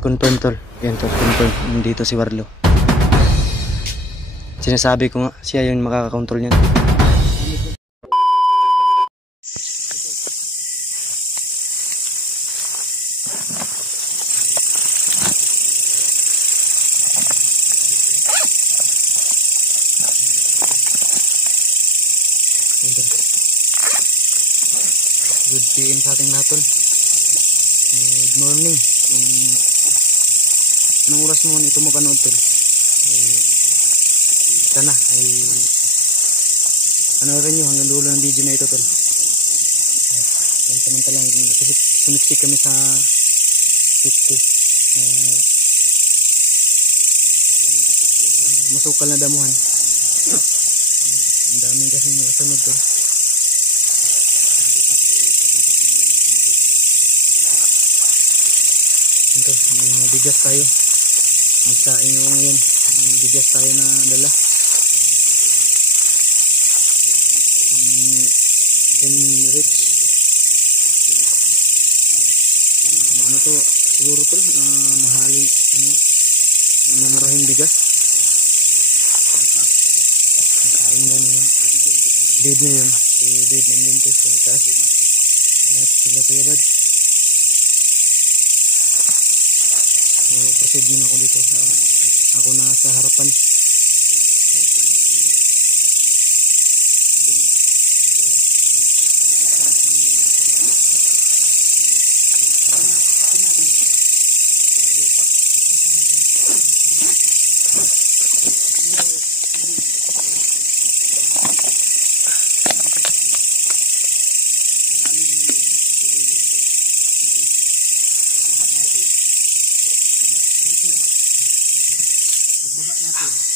Confirm tol. Yan tol, confirm. Nandito si Warlo. Sinasabi ko nga, siya yung makakakontrol niyan. Good PM sa ating lahat tol. Good morning. Anong oras mo ito mapanood tol? Sana ay panoorin nyo hanggang dulo ng video na ito tol. Samantalang kasi sumiksik kami sa 50 masukal na damuhan. Ang daming kasi nakasunod tol. Ito, may mga bigas tayo. Magsaing ako ngayon. May bigas tayo na dala. Rich. Ano to? Siguro to mahaling mamurahing bigas. Magsaing na ni Dave na yun. Si Dave nandun to sa taas. At sila Kuya Bad. So, proceed din ako dito. Ako na sa harapan.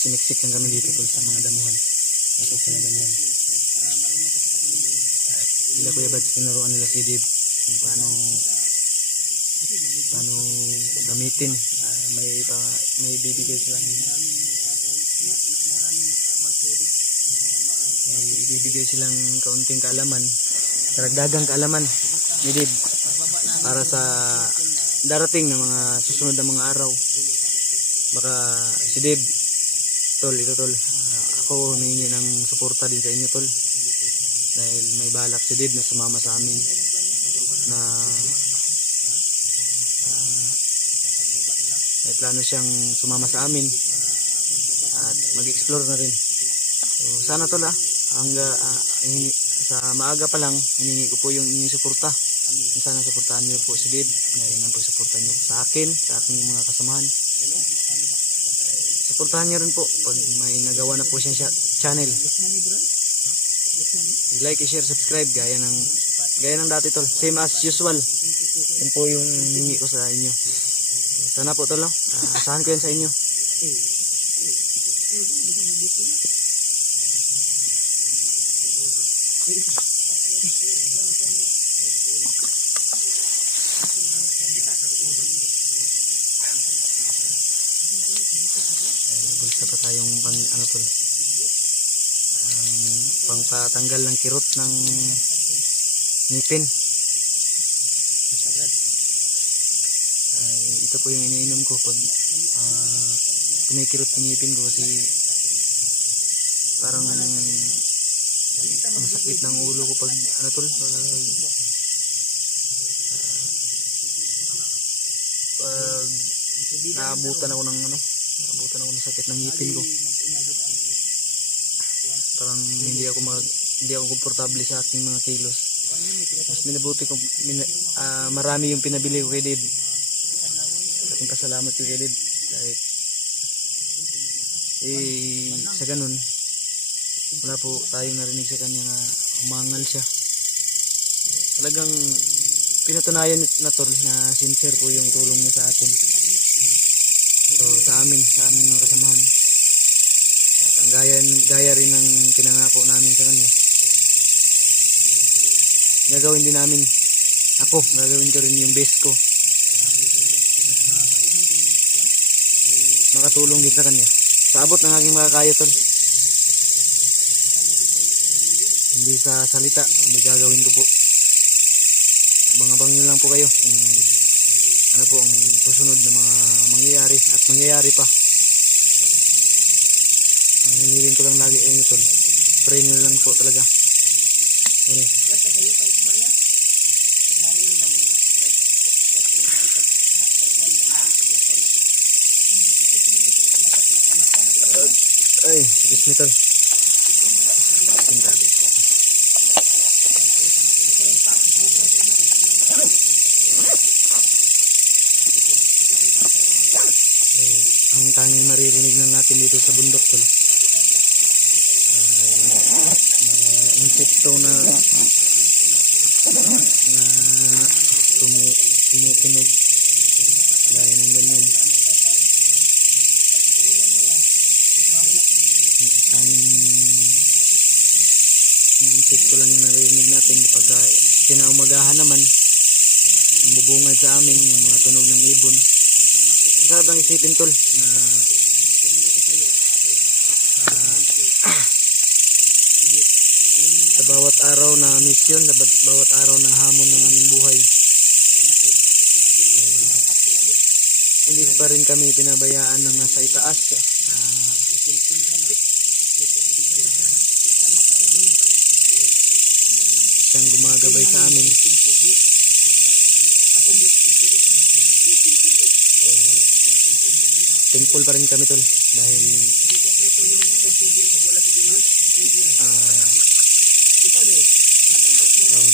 Siniksik lang kami dito tol sa mga damuhan. Masuk na damuhan. Sila Kuya Bad, tinuruan nila si Dave kung paano gamitin. May bibigay sila. May ibibigay silang kaunting kaalaman, karagdagang kaalaman ni Dave para sa darating na mga susunod na mga araw. Baka si Dave tol, ito tol, ako humingi ng suporta din sa inyo tol, dahil may balak si Dave na sumama sa amin na may plano siyang sumama sa amin at mag-explore na rin. So sana tol sa maaga pa lang hiningi ko po yung inyong suporta. Sana suportahan niyo po si Dave, gaya ng pagsuporta niyo sa akin, sa aking mga kasamahan. Suportahan niyo rin po pag may nagawa na po siyang channel. I-like, i-share, subscribe gaya ng dati tol. Same as usual. Yan po yung hiningi ko sa inyo. Sana po tol, asahan ko yan sa inyo. Bulsa pa tayong pangpatanggal ng kirot ng ngipin. Ito po yung iniinom ko pag kumikirot yung ngipin ko kasi parang ang sakit ng ulo ko pag naabutan ako ng sakit ng ngipin ko. Parang hindi ako komportable sa aking mga kilos. Mas minabuti ko marami yung pinabili ko kay Dave. Ating pasalamat ko kay Dave kahit sa ganun wala po tayong narinig sa kanya na umangal siya. Talagang pinatunayan na tol na sincere po yung tulong niya sa atin. So sa amin mga kasamahan. At ang gaya rin ng pinangako namin sa kanya. Gagawin din namin. Gagawin ko rin yung best ko. Makatulong din sa kanya. Sa abot ng aking makakaya tol. Hindi sa salita, hindi gagawin ko po. Abang-abang nyo lang po kayo. ano po ang susunod na mga mangyayari at mangyayari pa. Ang hinihiling ko lang lagi ay ito. Pray nyo lang po talaga. Okay. Ay, excuse me tol. Pinta. Ang tanging maririnig na natin dito sa bundok tol ay mga insekto na tumutunog gaya ng ganyan. Tanging mga insekto lang yung naririnig natin pag kinaumagahan naman ang bubungad sa amin yung mga tunog ng ibon. Masarap ang isipin tol na sa bawat araw na misyon, sa bawat araw na hamon ng aming buhay hindi pa rin kami pinabayaan ng nasa itaas siyang gumagabay sa amin. Thankful pa rin kami tol dahil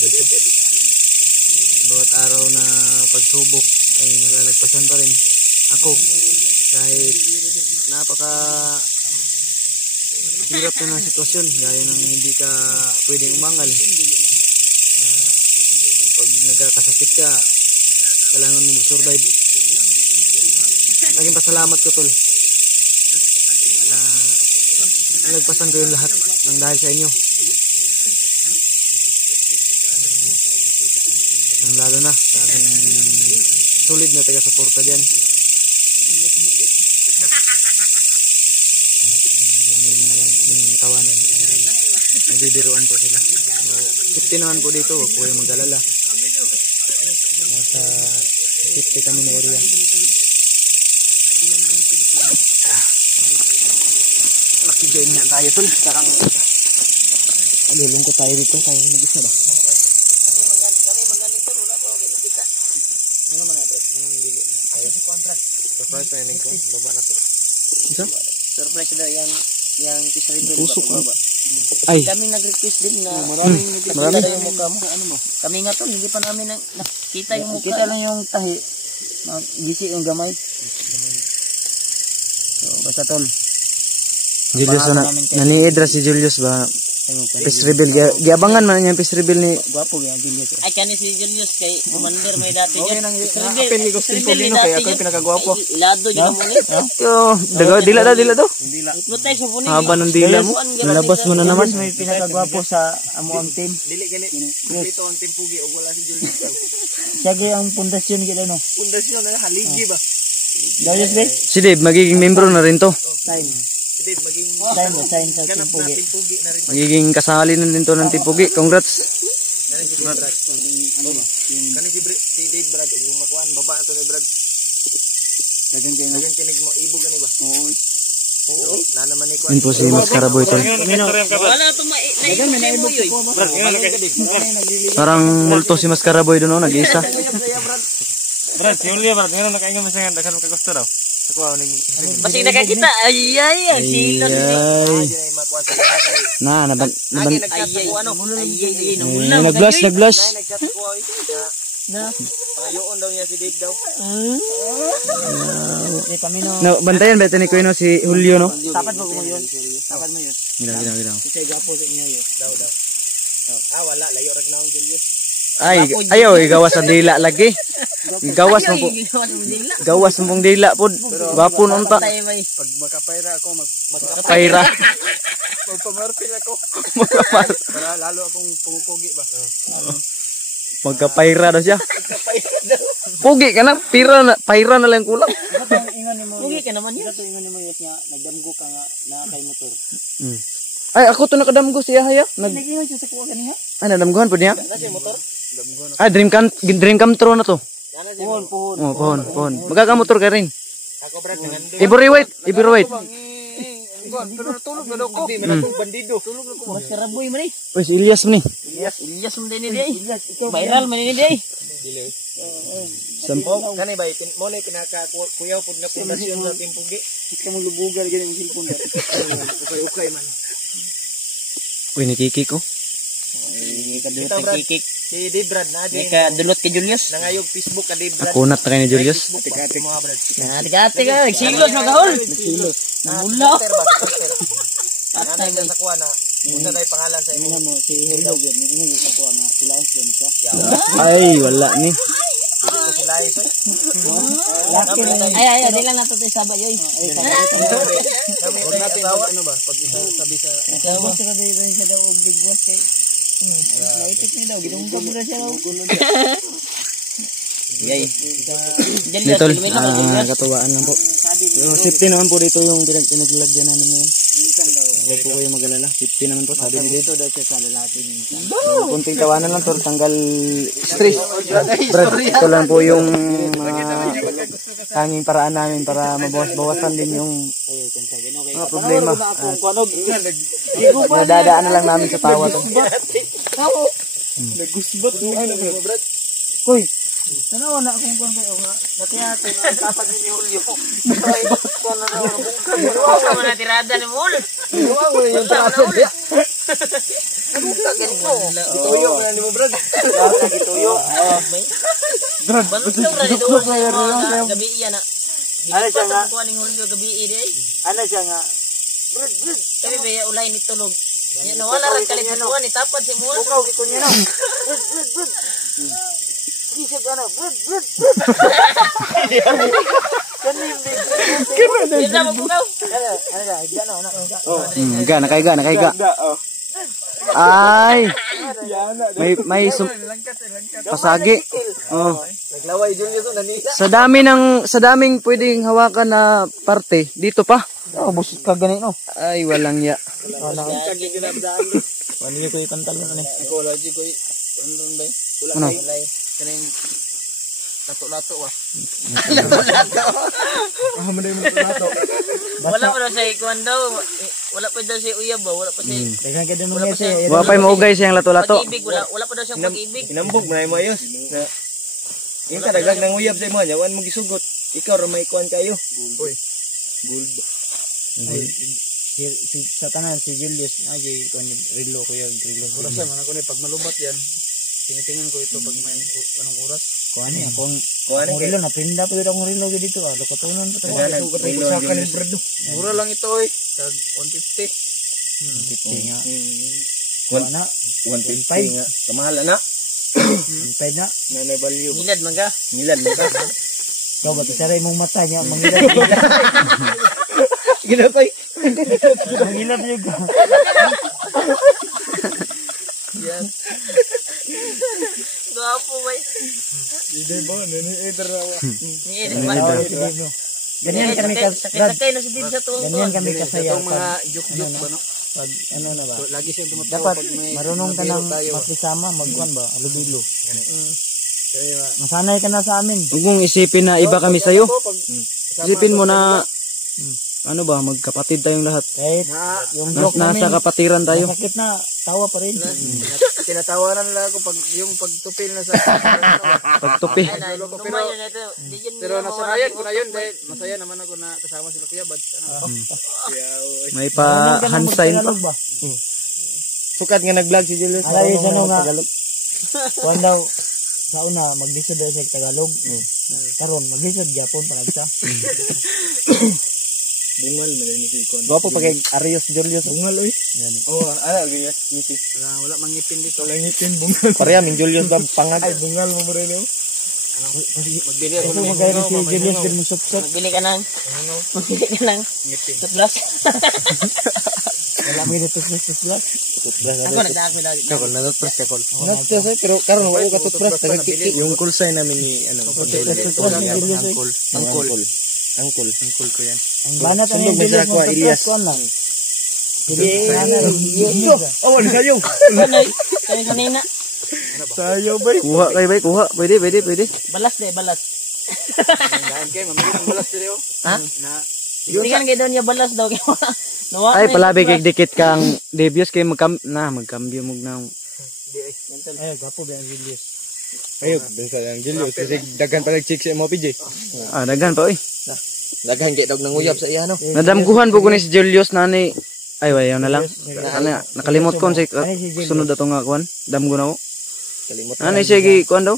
dito bawat araw na pagsubok ay nalalagpasan pa rin ako kahit napaka hirap na ng sitwasyon gaya ng hindi ka pwedeng umangal. Pag nagkakasakit ka kailangan mo mag-survive. Naging pasalamat ko tol nalagpasan ko yung lahat ng dahil sa inyo. Lalo na sa aking solid na taga-suporta dyan. Yung tawanan nagbibiruan po sila. Safety naman po dito, huwag po yung mag-alala. Nasa safety kami na area. Nakigay nga tayo tol. Sarang alulungkot tayo dito. Tayo nag-isa ba? Surprise na ko, baba na to. Isa? Surprise daw yang fish ribbon Pusok baba. Ay. Kami nag-request din na Marami yung mukha mo. Ano mo? Kami nga to, hindi pa namin nakita yung mukha. Kita lang yung tahi. Gisi yung gamay. So, basta tol. Julius naniidra si Julius ba? Fish reveal. Giabangan man niya fish reveal ni Gwapo yan Julius. Ay kani si Julius kay Commander may dati diyan. Apel ni Gustin Polino kay ako pinakagwapo. Ilado di mo ni. Yo, dila daw. Dila. Utmutay sa puno. Haba ng dila mo. Nalabas mo na naman. May pinakagwapo sa amo ang team. Dili gani. Dito ang team pugi ug wala si Julius. Siya gyud ang pundasyon gid no. Pundasyon na haligi ba? Julius be? Si Dave magiging membro na rin to. Sign. Si Dave magiging sign sa team pugi. Magiging kasali na din to ng team pugi. Congrats. Ano ba? Kani si Dave Brad yung makuan baba ato ni Brad. Dagan kinig mo ibo gani ba? Oo. Na naman ni kuan. Yun po si Mascaraboy tol. Wala to naibo yoy. Parang multo si Mascaraboy doon nag-isa. Brad, yung liya Brad, ngayon nakaingan mo siya nga daghan ka gusto daw. Ako ning Basi nakakita. Ay sila. Naban. Nag-blush. Na. Payoon daw niya si Dave daw. Pamino. Bantayan ba ni Kuino si Julio no? Tapat mo mo yun. Tapat mo yun. Gila. Kasi gapo sa inyo yun. Daw. Wala layo rag na ang Julius. Ay, ayaw igawas sa dila lagi. Gawas mo po. Gawas mo pong dila po. Gwapo nun ta. Pag makapayra ako, Payra. magpamarpil ako. Para lalo akong pumupugi ba? Magkapayra daw siya. Pugi ka na. Payra na lang kulang. Pugi ka naman yan. Ito ingon mo yes nga. Nagdamgo ka nga na kay motor. Ay, ako to nakadamgo siya haya. Nag-ingon siya sa kuha kaniya. Ay, nadamguhan po niya. Nasa yung motor? Ay, dream come true na to. Puhon. Oh, pohon. Magagamotor ka rin. Ako brad dengan Iburuwait. Pero natulog na daw ko. bandido. Tulog na ko. Mas karaboy man eh. Wes Ilyas man ni. Ilyas mo din ni viral man ni day. Sampo. Kanay ba mo lay pinaka kuyaw pud nga pundasyon sa Timpugi. Ika mo lubugan gani ang cellphone. Okay man. Uy, nakiki ko. Kadulot kay Kikik. Si Debrad na di. Kadulot kay Julius. Nangayog Facebook ka Debrad. Akunat na kayo ni Julius. Ati-ati mga brad. Ati-ati ka. Nagsilos magahol. Nagsilos. Namula. Nanay sa kuha na. Unsa day pangalan sa imo? Mo si Hello gyud ni sa kuha nga sila din siya. Ay, wala ni. Ito sila iso. Ay, di lang nato tay sabay yoy. Kami natin ano ba? Pag sabi sa Tapos sa day rin siya daw og big boss kay. Laitik ni daw gidungga mo na siya. Yay. Litol, katuwaan lang po. Pero safety naman po dito yung pinaglagyan namin ngayon. Huwag po kayo mag-alala. Safety naman po, sabi ni dito. daw siya sa lalaki minsan. Kunting tawanan lang to, tanggal stress. Brad, ito lang po yung tanging paraan namin para mabawas-bawasan din yung mga problema. At nadadaan na lang namin sa tawa to. nagusbot mo ano brad. Uy, Tanaw na akong kuan kayo nga. Natiyate ang tapag ni Julio. Ay, kuan na raw bungkay. Sa mga tirada ni Mol. iwa mo yung tawa niya. Tuyo mo na mo brad. Gituyo. Brad, Dukdok na yun. Gabi iyan na. Ano siya nga? Kuan ni Julio gabi ide. Ano siya nga? Kami ba ulay ni tulog. Yan nawala ra kalikuan ni tapad si Mol. Bukaw gito niya na. Kisig ano. Kita mo bukaw. Nakaiga. Ay. May pasagi. Oh. Naglaway Julio to nanisa. Sa daming pwedeng hawakan na parte, dito pa. Oh, busit ka gani no. Ay, walang ya. Wala niyo ko ipantalon na. Ecology ko andun ba? Ano? Kaning lato-lato wa. Wala pa daw siya ikuan daw. Wala pa daw siya uyab ba? Wala pa siya. Dagan ka mo siya. Wa pay maugay siyang lato-lato. Pag-ibig wala pa daw siyang pag-ibig. Inambog na mo ayos. Na yung kadagag ng uyab sa imo nya, wan mo gisugot. Ikaw ra may kuan kayo. Uy. Gold. Sa tanan si Julius ay kuan relo ko yung relo. Oras man ako ni pag malubat yan. Tinitingnan ko ito pag may anong oras. Kuan ni akong Kuan ni relo na pinda pa akong relo dito. Lokatunon pa to. sa kanin bread. Mura lang ito oy. Tag 150. Nga. Kuan na 150 nga. Kamahal na. Pay na. Na value. Milad man ka. Milad mo ka. Ikaw ba isaray mong mata niya mangilad. Ginapay. Mangilad yun ka. Yan. Gwapo ba? Ide ba nani eder rawa. Ni Eder ba? Ganyan kami sakay na si Dib sa tuwang. Ganyan kami kasaya. Itong mga joke-joke ba no? Pag ano na ba? Lagi siya tumatawa Dapat pag may marunong ka nang makisama, magkuhan ba? Alubilo. Masanay ka na sa amin. Huwag mong isipin na iba kami sa'yo. Isipin mo na, ano ba, magkapatid tayong lahat. Kahit yung joke Nasa namin, kapatiran tayo. masakit na, tawa pa rin. tinatawanan nila ako pag yung pagtupil na sa Pagtupi. pero nasanayan ko na yun dahil masaya naman ako na kasama sila kuya bad May pa handsign pa. sukat nga nag-vlog si Julius Alay, ano nga, kuhan daw, sa una, mag-lisod daw siya Tagalog. Karon mag-lisod, Japon, panagsa. bungal na rin si Ikon Gwapo pag Arios Julius. bungal oy ala gaya misi wala mangipin dito wala ngipin bungal Pareha ming Julius ba pangag. ay bungal mo mo rin magbili ako Ito magkaya si Julius din mo sup-sup. Magbili ka nang, ngipin toothbrush. Wala mo yung toothbrush. Ako nagdaan ko lagi. Kakol na toothbrush kakol. Nagtasa pero karon wala ka toothbrush tagakiki Yung kulsay namin ni ano. Angkol ko yan. Ang banat ang yung Julius mo toothbrush ko lang. Hindi, oh ano kayo Kaya kanina. Sayo bay. Kuha kay bay, kuha. Pwede. Balas deh, balas. Daan kay mamili ng balas diri oh. Ha? Na Hindi kan kayo doon yung balas daw. Nawa Ay, palabi kay dikit kang Debius kay magkambyo mo ng Ay, gapo ba ang Julius? ayog dun sa yang Julius. Kasi daghan pa nag-check sa mo PJ. daghan pa oy. Daghan kay dog nang uyab sa iya no. Nadamguhan po ko ni si Julius nani. Ay, wayaw na lang. Nakalimot ko si sunod ato nga kuan. Damgo na ko. Kalimot. Ano siya gi kuan daw?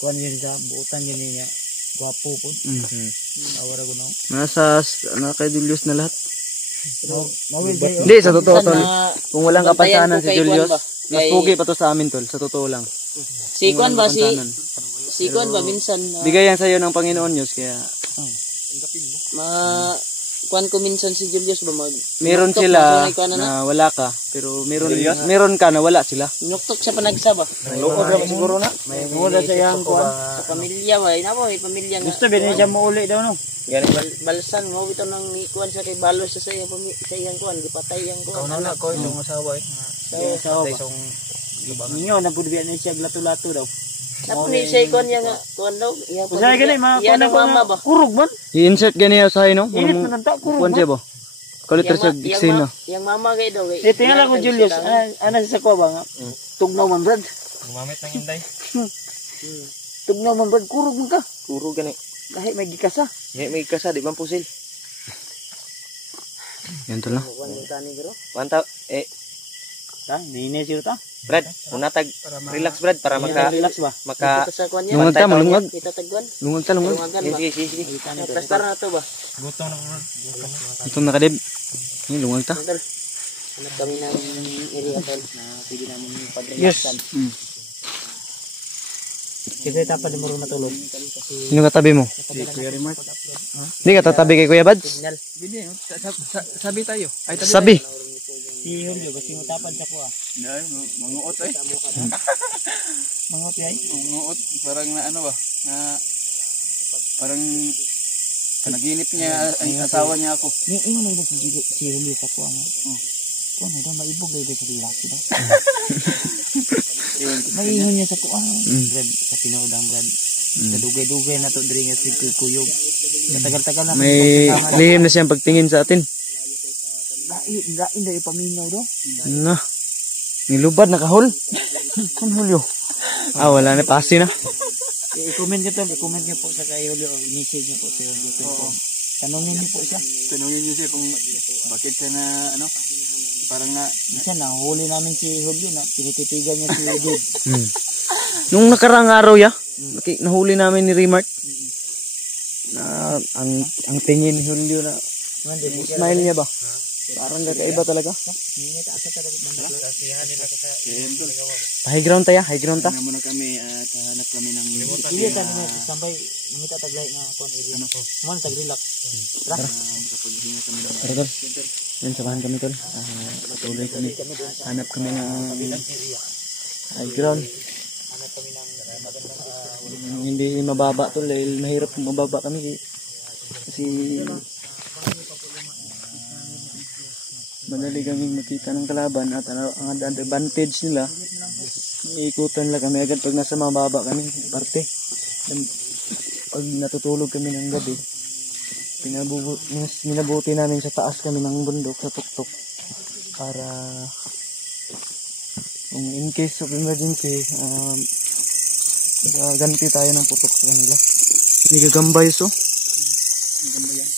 Kuan yun sa buutan yun niya. Gwapo po. Awara ko na. Nasa kay Julius na lahat. Mawil kayo. Hindi, sa totoo tol. Kung walang bantayan kapansanan ko si kay Julius, Juan ba? mas Kay- pugi pa to sa amin tol, sa totoo lang. Si Kuan ba si Kapansanan. si Kuan ba minsan Bigay yan sa'yo ng Panginoon Diyos, kaya ma Kuan ko minsan si Julius ba mag meron Nyuktok sila na kuan na. na wala ka, pero meron ka na wala sila. Nyuktok sa panagsa ba? Loko ra siguro na. May mura sa iyang kuan sa pamilya ba? Ina mo, pamilya nga. Gusto ba niya mo uli daw no? Gani ba? Balsan mo bitaw nang kuan sa kay balos sa iyang sa iyang kuan, gipatay iyang kuan. na ko yung asawa eh. Sa ba? Isong Ninyo na pud biya siya glato-lato daw. Napo ni siya kuan yang kuan daw. Usa gani mga mama ba? Kurog man. I-insert ganiya sa no? Init man ang ta kurog. Kuan siya ba? Kaliter sa eksena. Yang mama gay daw gay. Tingala ko Julius, ana sa ko ba nga? Tugnaw man brad. gumamit ng inday. Tugnaw man brad kurog man ka. Puro gani. Kahit may gikasa. May kasa di ba pusil? Yan to lang. Kuan tani bro. Manta Ta, nini siyo ta. Brad, unatag relax Brad para Relax ba? maka Sa kuan niya. Lungag ta, malungag. Kita tagwan. Lungag ta, lungag. Lungagan ba? sige. Plastar na to ba? Ito na kadib. Ni lungag ta. Tol. Anak kami ng area tol na pwede namin pag-relaxan. Kasi tapad mo rin matulog. Sino katabi mo? Hindi ka tatabi kay Kuya Bads? Signal. Sabi tayo. Ay Sabi. Si Julio, kasi mo tapad sa kuha. manguot eh. Mangot yay. Manguot parang na ano ba? Na parang panaginip niya ang asawa niya ako. Yung may si Julio sa kuha nga. Kuha na daw, maibog daw sa laki daw. Maihon niya sa kuha. Brad, sa tinoodang Brad. Kadugay-dugay na to, diri nga si Kuyog. Katagal-tagal na. May lihim na siyang pagtingin sa atin. Lain dari paminaw do. Na. Nilubad nakahol. Kun Julio. Wala na pasi na. I-comment niyo to, i-comment niyo po sa kay Julio, i-message niyo po si Julio. Tanungin niyo po siya. Tanungin niyo siya kung bakit siya na ano parang na Minsan nahuli namin si Julio na tinititigan niya si Dave. Nung nakarang araw nahuli namin ni Remark. Na ang tingin ni Julio na smile niya ba? Parang kakaiba talaga. High ground tayo, high ground ta. muna kami at hanap kami ng Iya ta ni sambay mangita taglay nga kon area. Mo tag relax. Tara tol. Yan, samahan kami tol. Patuloy kami. Hanap kami ng high ground. Hindi mababa tol dahil mahirap mababa kami kasi madali kaming makita ng kalaban at ang advantage nila iikutan lang kami agad pag nasa mababa kami parte. Pag natutulog kami ng gabi minabuti namin sa taas kami ng bundok sa tuktok para in case of emergency ganti tayo ng putok sa kanila. Hindi gagambay so. Gagambay yan.